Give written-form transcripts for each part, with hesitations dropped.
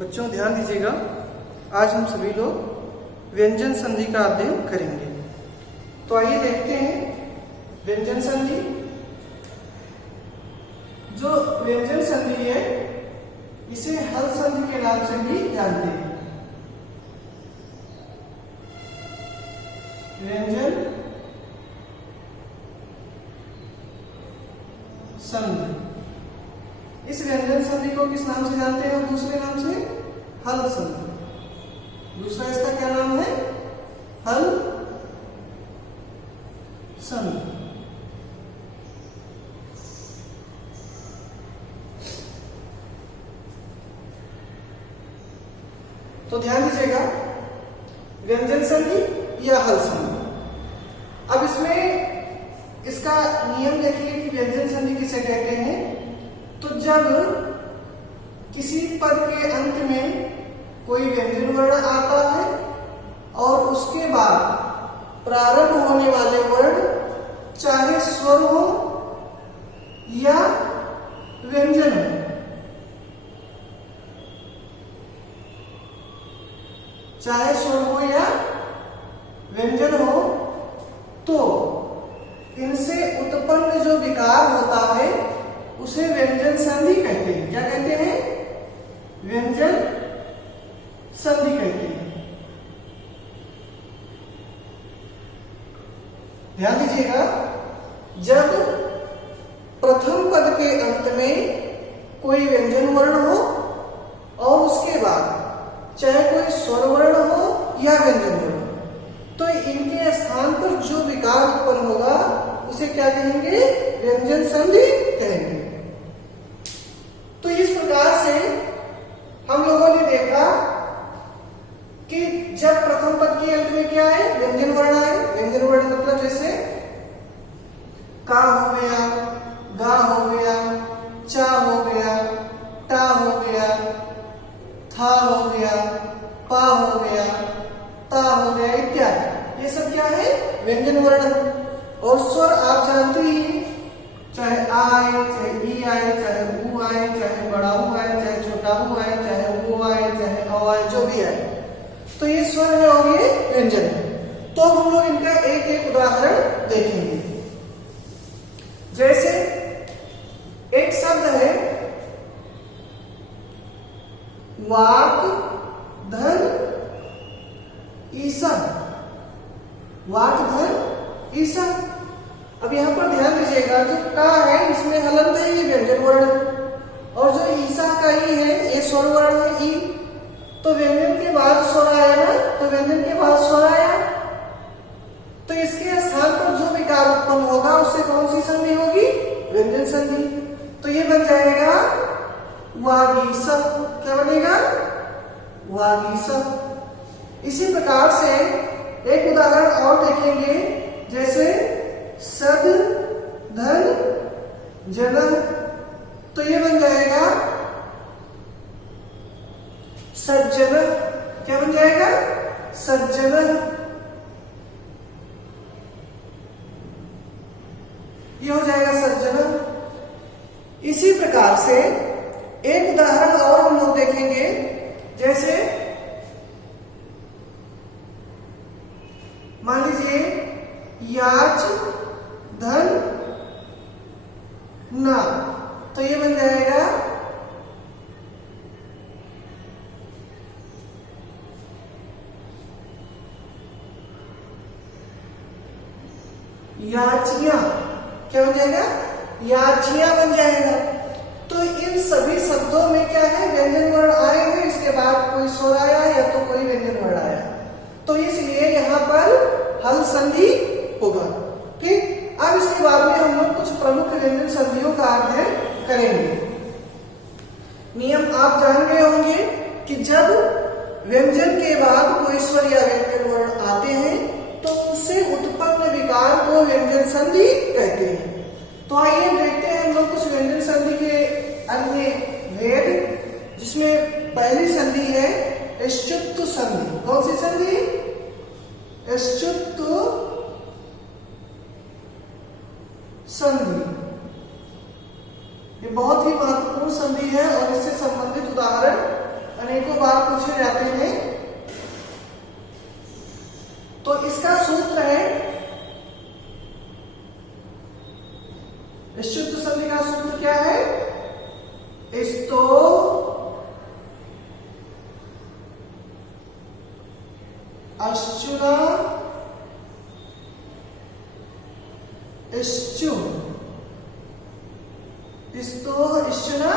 बच्चों ध्यान दीजिएगा, आज हम सभी लोग व्यंजन संधि का अध्ययन करेंगे। तो आइए देखते हैं व्यंजन संधि। जो व्यंजन संधि है इसे हल संधि के नाम से भी जानते हैं। व्यंजन संधि, इस व्यंजन संधि को किस नाम से जानते हैं? दूसरे नाम से हल संधि। दूसरा इसका क्या नाम है? हल संधि। तो ध्यान दीजिएगा, व्यंजन संधि या हल संधि। अब इसमें इसका नियम देखिए कि व्यंजन संधि किसे कहते हैं। तो जब किसी पद के अंत में कोई व्यंजन वर्ण आता है और उसके बाद प्रारंभ होने वाले वर्ण चाहे स्वर हो या व्यंजन हो, चाहे स्वर हो या व्यंजन हो, तो इनसे उत्पन्न जो विकार होता है उसे व्यंजन संधि कहते हैं। क्या कहते हैं? व्यंजन संधि कहते हैं। ध्यान दीजिएगा, जब प्रथम पद के अंत में कोई व्यंजन वर्ण हो और उसके बाद चाहे कोई स्वर वर्ण हो या व्यंजन वर्ण, तो इनके स्थान पर जो विकार उत्पन्न होगा उसे क्या कहेंगे? व्यंजन संधि कहेंगे। तो इस प्रकार से हम लोगों ने देखा कि जब प्रथम पद के अंत में क्या है? व्यंजन वर्ण आए। व्यंजन वर्ण मतलब जैसे का हो गया, गा हो गया, चा हो गया, टा हो गया, था हो गया, पा हो गया, ता हो गया इत्यादि। ये सब क्या है? व्यंजन वर्ण। और स्वर आप जानते ही, चाहे आ आए, चाहे ई आए, चाहे ऊ आए, चाहे बड़ा ऊ आए, चाहे छोटा ऊ आए, चाहे वो आए, चाहे अ आए, जो भी आए, तो ये स्वर है और ये व्यंजन है। तो हम लोग इनका एक एक उदाहरण देखेंगे। जैसे एक शब्द है वाक धन ईसा। वाक धन ईसा। अब यहां पर ध्यान दीजिएगा, जो का है इसमें हलंत है, ये व्यंजन वर्ण, और जो ईसा का ई है ये स्वर वर्ण है ई। तो व्यंजन के बाद स्वर आया ना, तो व्यंजन के बाद स्वर आया, तो इसके स्थान पर जो विकार उत्पन्न होगा उससे कौन सी संधि होगी? व्यंजन संधि। तो ये बन जाएगा वागीसा। क्या बनेगा? वागीसा। इसी प्रकार से एक उदाहरण और देखेंगे, जैसे सद धन जन, तो ये बन जाएगा सज्जन। क्या बन जाएगा? सज्जन। ये हो जाएगा सज्जन। इसी प्रकार से एक उदाहरण और हम लोग देखेंगे, जैसे मान लीजिए याच धन ना, तो ये बन जाएगा याचिया। क्या बन जाएगा? याचिया बन जाएगा। तो इन सभी शब्दों में क्या है? व्यंजन वर्ण आए हैं, इसके बाद कोई स्वर आया या तो कोई व्यंजन वर्ण आया, तो इसलिए यहां पर हल संधि होगा। ठीक। अब इसके बाद में हम लोग कुछ प्रमुख व्यंजन संधियों का अध्ययन करेंगे। नियम आप जान गए होंगे कि जब व्यंजन के बाद कोई स्वर या व्यंजन वर्ण आते हैं तो उससे उत्पन्न विकार को व्यंजन संधि कहते हैं। तो आइए देखते हैं हम लोग कुछ व्यंजन संधि के अन्य भेद, जिसमें पहली संधि है एश्चुत्तु संधि। कौन सी संधि? एश्चुत्तु संधि। ये बहुत ही महत्वपूर्ण संधि है और इससे संबंधित उदाहरण अनेकों बार पूछे जाते हैं। तो इसका सूत्र है, शुद्ध संधि का सूत्र क्या है? स्तो अश्चुना इश्चु, स्तो इश्चुना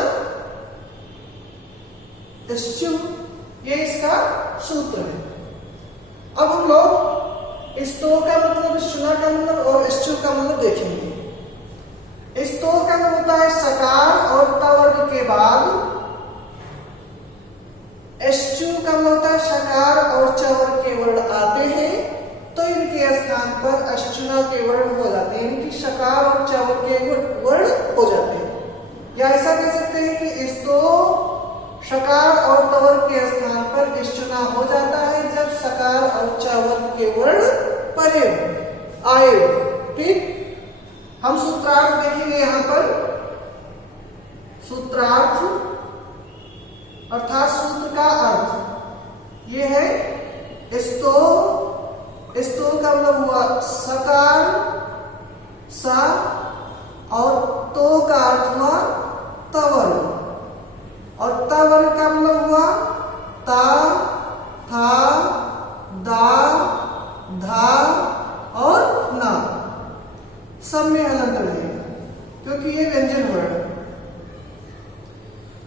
इश्चु, ये इसका सूत्र है। अब हम लोग स्तो का मतलब, इश्चुना का मतलब और इश्चु का मतलब देखेंगे। स्तो का मतलब होता है सकार और त वर्ग के बाद, इश्चु का मतलब होता है सकार और च वर्ग के वर्ण आते हैं तो इनके स्थान पर अश्चुना के वर्ण हो जाते हैं, यानी कि सकार और च वर्ग के वर्ण हो जाते हैं। या ऐसा कह सकते हैं कि स्तो सकार और त वर्ग के स्थान पर इश्चुना हो जाता है जब सकार और च वर्ग के वर्ण परे आए। ठीक, हम सूत्रार्थ देखेंगे यहाँ पर। सूत्रार्थ अर्थात सूत्र का अर्थ ये है, स्तो का मतलब हुआ सकार सा और तो का अर्थ हुआ तवर, और तवर का मतलब हुआ ता, था, दा, धा और ना, सब में हलंत रहेगा क्योंकि ये व्यंजन वर्ण।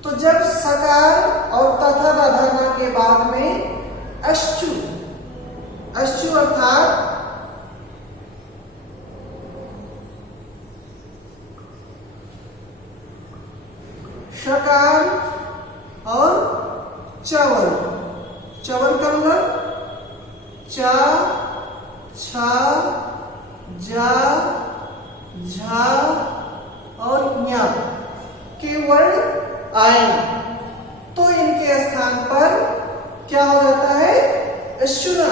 तो जब सकार और तथा दाधाना के बाद में अश्चु, अश्चु अर्थात शकार और चवर, चवर का मतलब चा, छा, जा, झा और न्या के वर्ण आए तो इनके स्थान पर क्या हो जाता है? अश्चुना,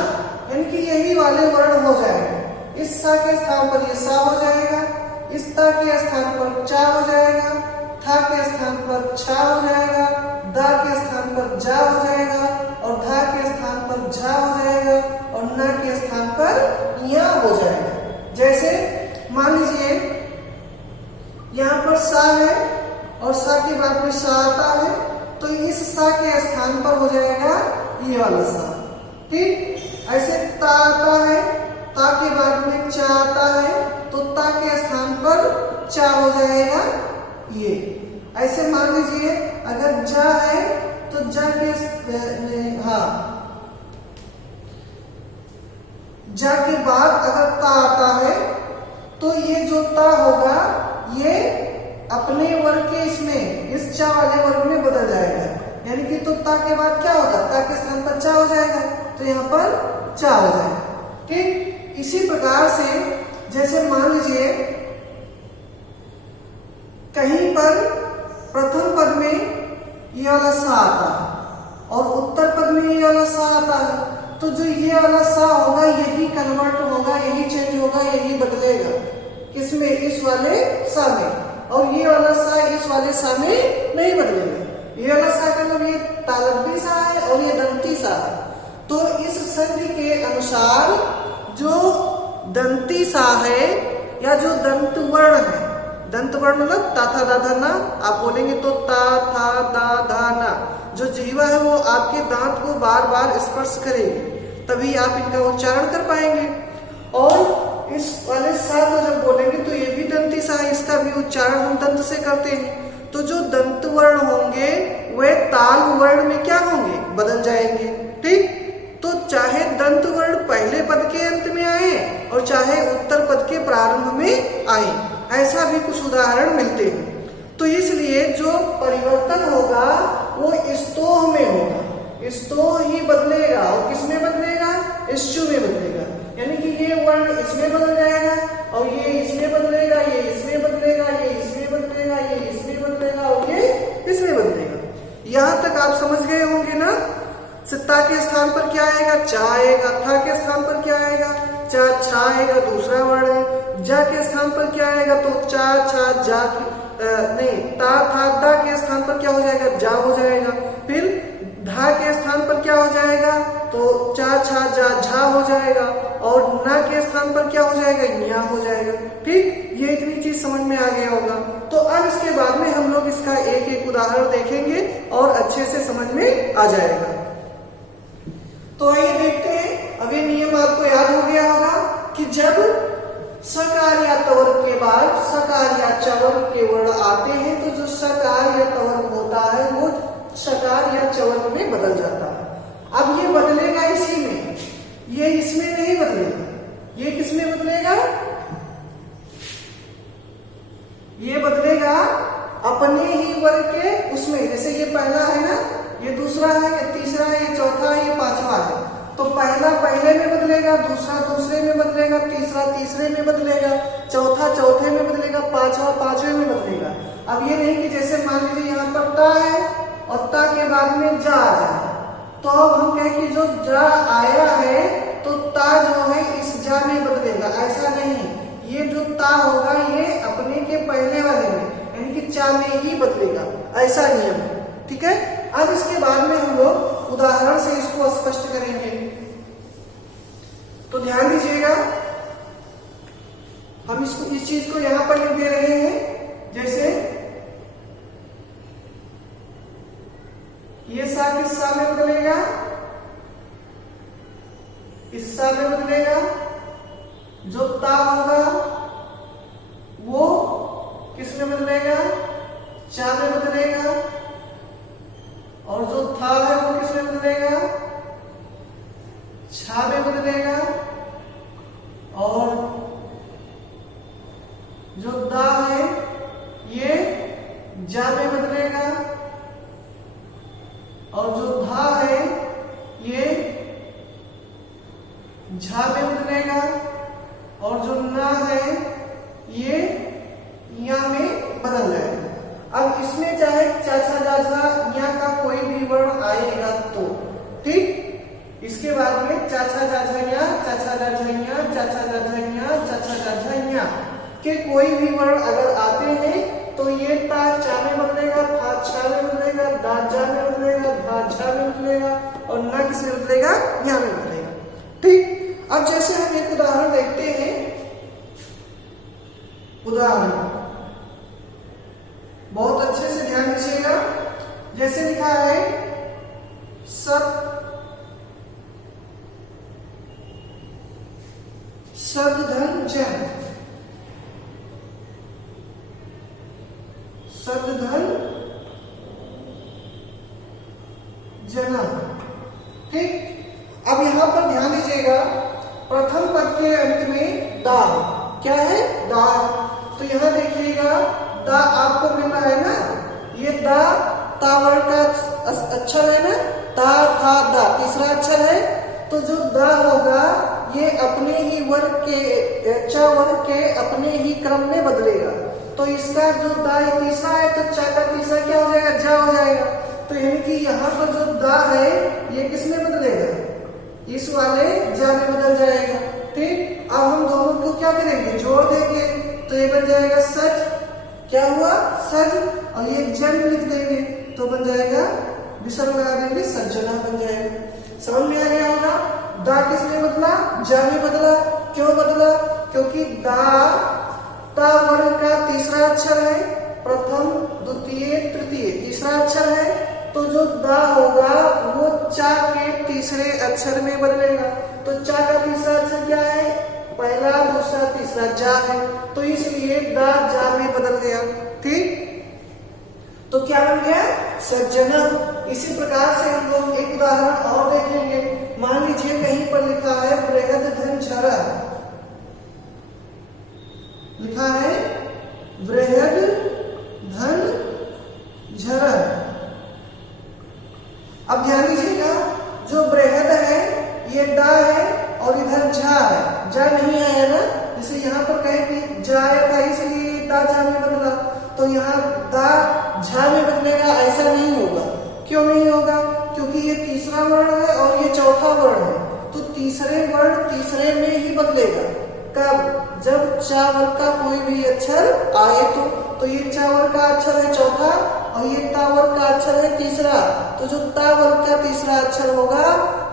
यानी कि यही वाले वर्ण हो जाएगा। इस सा के स्थान पर ये सा हो जाएगा, इस ता के स्थान पर चा हो जाएगा, था के स्थान पर छा हो जाएगा, दा के स्थान पर जा हो जाएगा और धा के स्थान पर झा हो जाएगा और ना के स्थान पर या हो जाएगा। जैसे मान लीजिए यहाँ पर सा है और सा के बाद में सा आता है तो इस सा के स्थान पर हो जाएगा ये वाला सा। ठीक, ऐसे ता आता है, ता के बाद में चा आता है तो ता के स्थान पर चा हो जाएगा ये। ऐसे मान लीजिए अगर जा है तो जा के जा के बाद अगर ता आता है तो ये जो ता होगा ये अपने वर्ग के इसमें इस चा वाले वर्ग में बदल जाएगा, यानी कि तो ता के बाद क्या होगा? ता के स्थान पर चा हो जाएगा तो यहाँ पर चा हो जाएगा। ठीक, इसी प्रकार से जैसे मान लीजिए कहीं पर प्रथम पद में ये वाला सा आता है और उत्तर पद में ये वाला सा आता है तो जो ये वाला सा होगा यही कन्वर्ट होगा, यही चेंज होगा, यही बदलेगा। किसमें? इस वाले सा में। और ये वाला सा इस वाले सा में नहीं बदलेगा। ये वाला सा का मतलब ये तालव्य सा है और ये दंती सा है। तो इस संधि के अनुसार जो दंती सा है या जो दंत वर्ण है, दंत वर्ण मतलब ता था दा धा ना, आप बोलेंगे तो ता था दा धा ना, जो जीवा है वो आपके दांत को बार बार स्पर्श करेगी तभी आप इनका उच्चारण कर पाएंगे। और इस वाले सा को जब बोलेंगे तो ये भी दंती सा है, इसका भी उच्चारण हम दंत से करते हैं। तो जो दंत वर्ण होंगे वे ताल वर्ण में क्या होंगे? बदल जाएंगे। ठीक, तो चाहे दंत वर्ण पहले पद के अंत में आए और चाहे उत्तर पद के प्रारंभ में आए, ऐसा भी कुछ उदाहरण मिलते हैं। तो इसलिए जो परिवर्तन होगा वो स्तोह में होगा, स्तोह ही बदलेगा। और किसमें बदलेगा? इश्चु में बदलेगा, यानी कि ये वर्ण इसमें बदल जाएगा और ये इसमें बदलेगा, ये इसमें बदलेगा, ये इसमें बदलेगा, ये इसमें बदलेगा और ये इसमें बदलेगा। यहां तक आप समझ गए होंगे ना? सित्ता के स्थान पर क्या आएगा? चा आएगा। था के स्थान पर क्या आएगा? चा, छा आएगा, दूसरा वर्ण है। जा के स्थान पर क्या आएगा? तो चा, छा, जा नहीं, ता, था, दा के स्थान पर क्या हो जाएगा? जा हो जाएगा। फिर धा छा जा झा हो जाएगा और ना के स्थान पर क्या हो जाएगा, न्या हो जाएगा। ठीक, ये इतनी चीज समझ में आ गया होगा। तो अब इसके बाद में हम लोग इसका एक एक उदाहरण देखेंगे और अच्छे से समझ में आ जाएगा। तो आइए देखते हैं। अब ये नियम आपको याद हो गया होगा कि जब सकार या तवर्ग के बाद सकार या चवर्ग के वर्ण आते हैं तो जो सकार या तवर्ग होता है वो सकार या चवर्ग में बदल जाता है। अब ये बदलेगा इसी में, ये इसमें नहीं बदलेगा। ये किसमें बदलेगा, ये बदलेगा अपने ही वर्ग के उसमें। जैसे ये पहला है ना, ये दूसरा है, ये तीसरा है, ये चौथा है, ये पांचवा है। तो पहला पहले में बदलेगा, दूसरा दूसरे में बदलेगा, तीसरा तीसरे में बदलेगा, चौथा चौथे में बदलेगा, पांचवा पांचवे में बदलेगा। अब ये नहीं कि जैसे मान लीजिए यहाँ पर ता है और ता के बाद में जा आ जाए, तो अब हम कहें कि जो जा आया है तो ता जो है इस जा में बदलेगा, ऐसा नहीं। ये जो ता होगा ये अपने के पहले वाले में यानी कि चा में ही बदलेगा, ऐसा नियम है। ठीक है, अब इसके बाद में हम लोग उदाहरण से इसको स्पष्ट करेंगे। तो ध्यान दीजिएगा, हम इसको इस चीज को यहां पर लिख दे रहे हैं। जैसे ये सा किस सा में बदलेगा, इस सा में बदलेगा। जो ता होगा वो किस में बदलेगा, चा में बदलेगा। और जो था है वो किस में बदलेगा, छा में बदलेगा। और जो दा है ये जा में बदलेगा। और जो धा है ये झा में बदलेगा। और जो ना है ये या में बदल जाएगा। अब इसमें चाहे चा छा जा झा या का कोई भी वर्ण आएगा तो ठीक, इसके बाद में चा छा जा झा या, चा छा जा झा या, चा छा जा झा या, चा छा जा झा या के कोई भी वर्ण अगर आते हैं तो ये ता चा में बदलेगा, था छा में बदलेगा, दा जा में बदलेगा, धा झा में बदलेगा और ना किस में बदलेगा, या में बदलेगा। ठीक, अब जैसे हम एक उदाहरण देखते हैं। उदाहरण बहुत अच्छे से ध्यान दीजिएगा। जैसे लिखा है शब्द धन जन, शब्द धन जना। ठीक, अब यहां पर ध्यान दीजिएगा, प्रथम पद के अंत में दा, क्या है, दा। तो यहां देखिएगा दा आपको मिल रहा है ना, ये दा ता वर्ण का अक्षर है ना, ता था दा तीसरा अक्षर है। तो जो दा होगा ये अपने ही वर्ग के चा वर्ग के अपने ही क्रम में बदलेगा। तो इसका जो दा तीसरा है तो चा का तीसरा क्या हो जाएगा, जा हो जाएगा। तो यानी कि यहाँ पर जो दा है ये किस में बदलेगा, इस वाले जा में बदल जाएगा। ठीक, अब हम दोनों को क्या करेंगे, जोड़ देंगे। तो ये बन जाएगा सज, क्या हुआ, सज। और ये जन लिख देंगे तो बन जाएगा, विसर्ग लगा देंगे, सज्जना बन जाएगा। समझ में आ गया होगा। दा किस में बदला, जा में बदला। क्यों बदला, क्योंकि दा ता वर्ग का तीसरा अक्षर है, प्रथम द्वितीय तृतीय तीसरा अक्षर है। तो जो दा होगा वो चा के तीसरे अक्षर में बदलेगा। तो चा का तीसरा अक्षर क्या है, पहला दूसरा तीसरा जा है, तो इसलिए दा जा में बदल गया। ठीक, तो क्या बन गया, सज्जना। इसी प्रकार से हम लोग एक उदाहरण और देखेंगे। मान लीजिए कहीं पर लिखा है बृहद धन झरा, लिखा है बृहद धन झरा। अब ध्यान दीजिएगा, जो बृहद है ये दा है और इधर झा है, जा नहीं आया ना। जैसे यहाँ पर कहे कि जा आया था इसलिए दा झा में बदला, तो यहाँ दा झा में बदलेगा, ऐसा नहीं होगा। क्यों नहीं होगा, क्योंकि ये तीसरा वर्ण है और ये चौथा वर्ण है। तो तीसरे वर्ण तीसरे में ही बदलेगा। कब, जब चा वर्ग का कोई भी अक्षर आए तो ये चा वर्ग का अक्षर है चौथा और ये ता वर्ग का अक्षर है तीसरा। तो जो ता वर्ग का तीसरा अक्षर होगा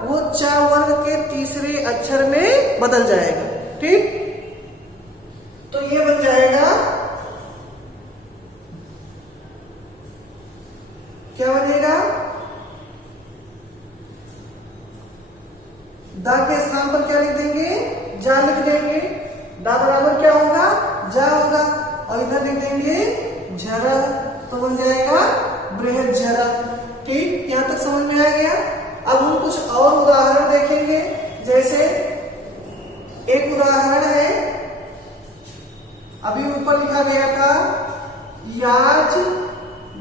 वो चा वर्ग के तीसरे अक्षर में बदल जाएगा। ठीक, तो ये बन जाएगा, क्या बनेगा, दा के स्थान पर क्या लिख देंगे, जा लिख देंगे। दा बराबर क्या होगा, जा होगा, और इधर लिख देंगे झरा, तो बन जाएगा बृहद झरा। ठीक, यहां तक समझ में आ गया। अब हम कुछ और उदाहरण देखेंगे। जैसे एक उदाहरण है, अभी ऊपर लिखा गया था याच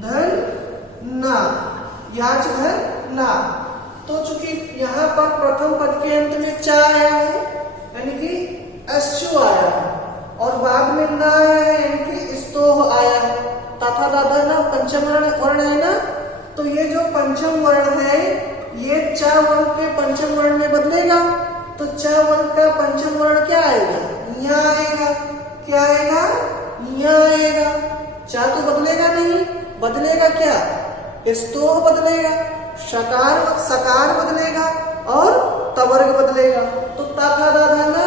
धन ना, याच धन ना। तो चूंकि यहाँ पर प्रथम पद के अंत में चा आया है, यानी कि अश्चु आया है, और बाद में ना आया है, यानी कि स्तोह आया है। तथा दादा ना पंचम वर्ण है ना, तो ये जो पंचम वर्ण है ये चा वर्ण के पंचम वर्ण में बदलेगा। तो चा वर्ण का पंचम वर्ण क्या आएगा, या आएगा। क्या आएगा, या आएगा। चा तो बदलेगा नहीं, बदलेगा क्या, स्तोह बदलेगा, सकार बदलेगा और तवर्ग बदलेगा। तो ता था दा धा ना,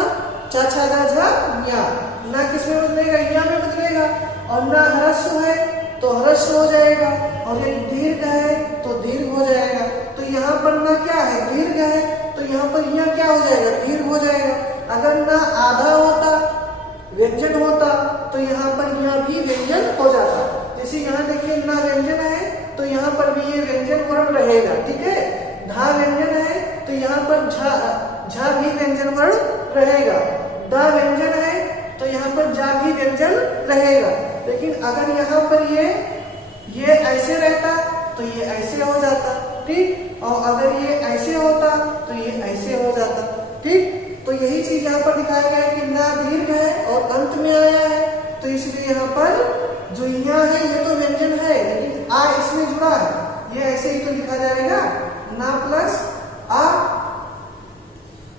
चा छा जा झा या, ना किसमें बदलेगा, या में बदलेगा। और ना ह्रस्व है तो ह्रस्व हो जाएगा, और यदि दीर्घ है तो दीर्घ हो जाएगा। तो यहाँ पर ना क्या है, दीर्घ है, तो यहाँ पर या क्या हो जाएगा, दीर्घ हो जाएगा। अगर ना आधा होता, व्यंजन होता, तो यहाँ पर यह भी व्यंजन हो जाता। जैसे यहाँ देखिए ना व्यंजन है, तो यहाँ पर भी ये व्यंजन वर्ण रहेगा। ठीक है, धा व्यंजन है, तो यहाँ पर झा भी व्यंजन वर्ण रहेगा। दा व्यंजन है, तो यहाँ पर जा भी व्यंजन रहेगा। लेकिन अगर यहाँ पर ये ऐसे रहता तो ये ऐसे हो जाता। ठीक, और अगर ये ऐसे होता तो ये ऐसे हो जाता। ठीक, तो यही चीज यहाँ पर दिखाया गया है कि ना दीर्घ है और अंत में आया है, तो इसलिए यहाँ पर जो यहाँ है ये तो व्यंजन है, लेकिन आ इसमें जुड़ा है, ये ऐसे ही तो लिखा जाएगा, ना प्लस आ।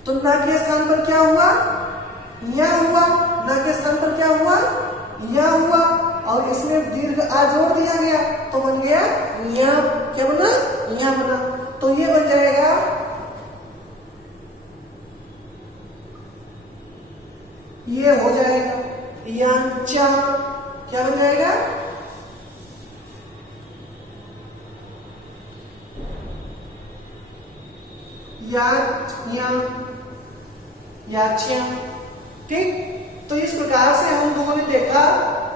तो ना के स्थान पर क्या हुआ, या हुआ। ना के स्थान पर क्या हुआ, या हुआ, और इसमें दीर्घ आ जोड़ दिया गया, तो बन गया या। क्या बना, या बना। तो ये बन जाएगा ये हो जाएगा यांचा। क्या बन जाएगा, याच्या। ठीक, तो इस प्रकार से हम लोगों ने देखा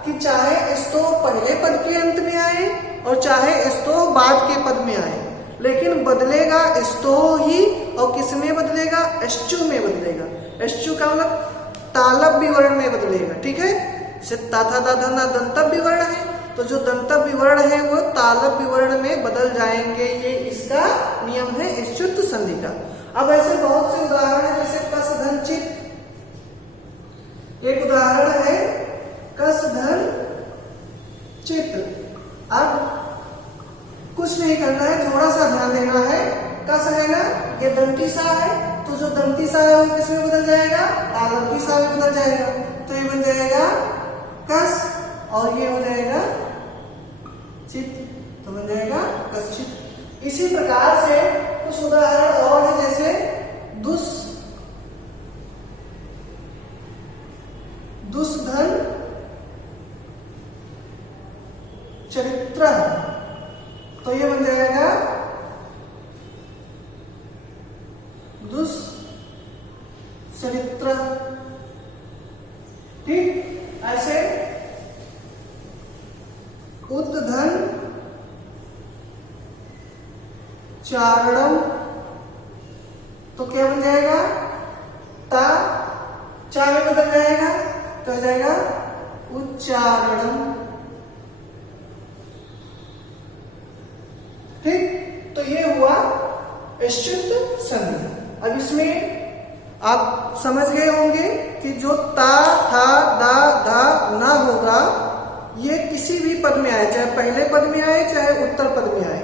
कि चाहे स्तोह पहले पद के अंत में आए और चाहे स्तोह बाद के पद में आए, लेकिन बदलेगा स्तोह ही, और किसमें बदलेगा, एश्चु में बदलेगा। एश्चु का मतलब तालब विवरण में बदलेगा। ठीक है, ता था दा धा ना दंतव विवरण है, तो जो दंतव विवरण है वो तालब विवरण में बदल जाएंगे। ये इसका नियम है इष्टुत्व संधि का। अब ऐसे बहुत से उदाहरण है, जैसे कस धन चित। एक उदाहरण है कस धन चित। अब कुछ नहीं करना है, थोड़ा सा ध्यान देना है। कस है ना, ये दंती सा है, तो जो दंती सा है वो किसमें बदल जाएगा, तालंती सा में बदल जाएगा। तो ये बन जाएगा कस, और ये हो जाएगा चित, तो बन जाएगा कश्चित। इसी प्रकार से कुछ उदाहरण और है, जैसे दुष्धन चरित्र, तो ये बन जाएगा दुष्चरित्र। ठीक, ऐसे उद्धन चारणम, तो क्या बन जाएगा, ता चा में बदल जाएगा, तो हो जाएगा उच्चारणम। ठीक, तो ये हुआ इष्टुत्व संधि। अब इसमें आप समझ गए होंगे कि जो ता था दा धा ना होगा, ये किसी भी पद में आए, चाहे पहले पद में आए चाहे उत्तर पद में आए,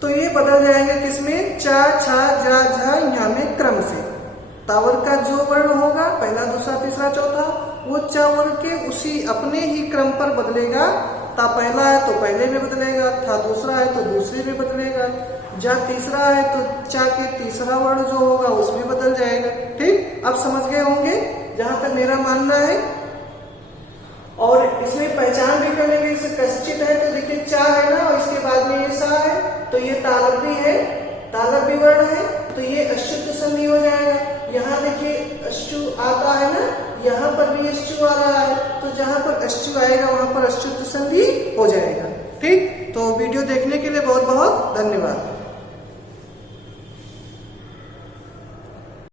तो ये बदल जाएंगे किसमें, चा छा जा झा या में क्रम से। तावर का जो वर्ण होगा, पहला दूसरा तीसरा चौथा, वो चा वर्ण के उसी अपने ही क्रम पर बदलेगा। ता पहला है तो पहले में बदलेगा, था दूसरा है तो दूसरे में बदलेगा, जा तीसरा है तो चा के तीसरा वर्ण जो होगा उसमें बदल जाएगा। ठीक, अब समझ गए होंगे जहां तक मेरा मानना है। और इसमें पहचान भी कर लेंगे, इसे कश्चित है तो देखिए चा है ना, और इसके बाद में ये सा है तो ये तालव्य है, तालव्य वर्ण है तो ये अश्चुत संधि हो जाएगा। यहाँ देखिए अश्चु आता है ना, यहाँ पर भी अश्चु आ रहा है तो जहां पर अश्चु आएगा वहां पर अश्चुत संधि हो जाएगा। ठीक, तो वीडियो देखने के लिए बहुत बहुत धन्यवाद।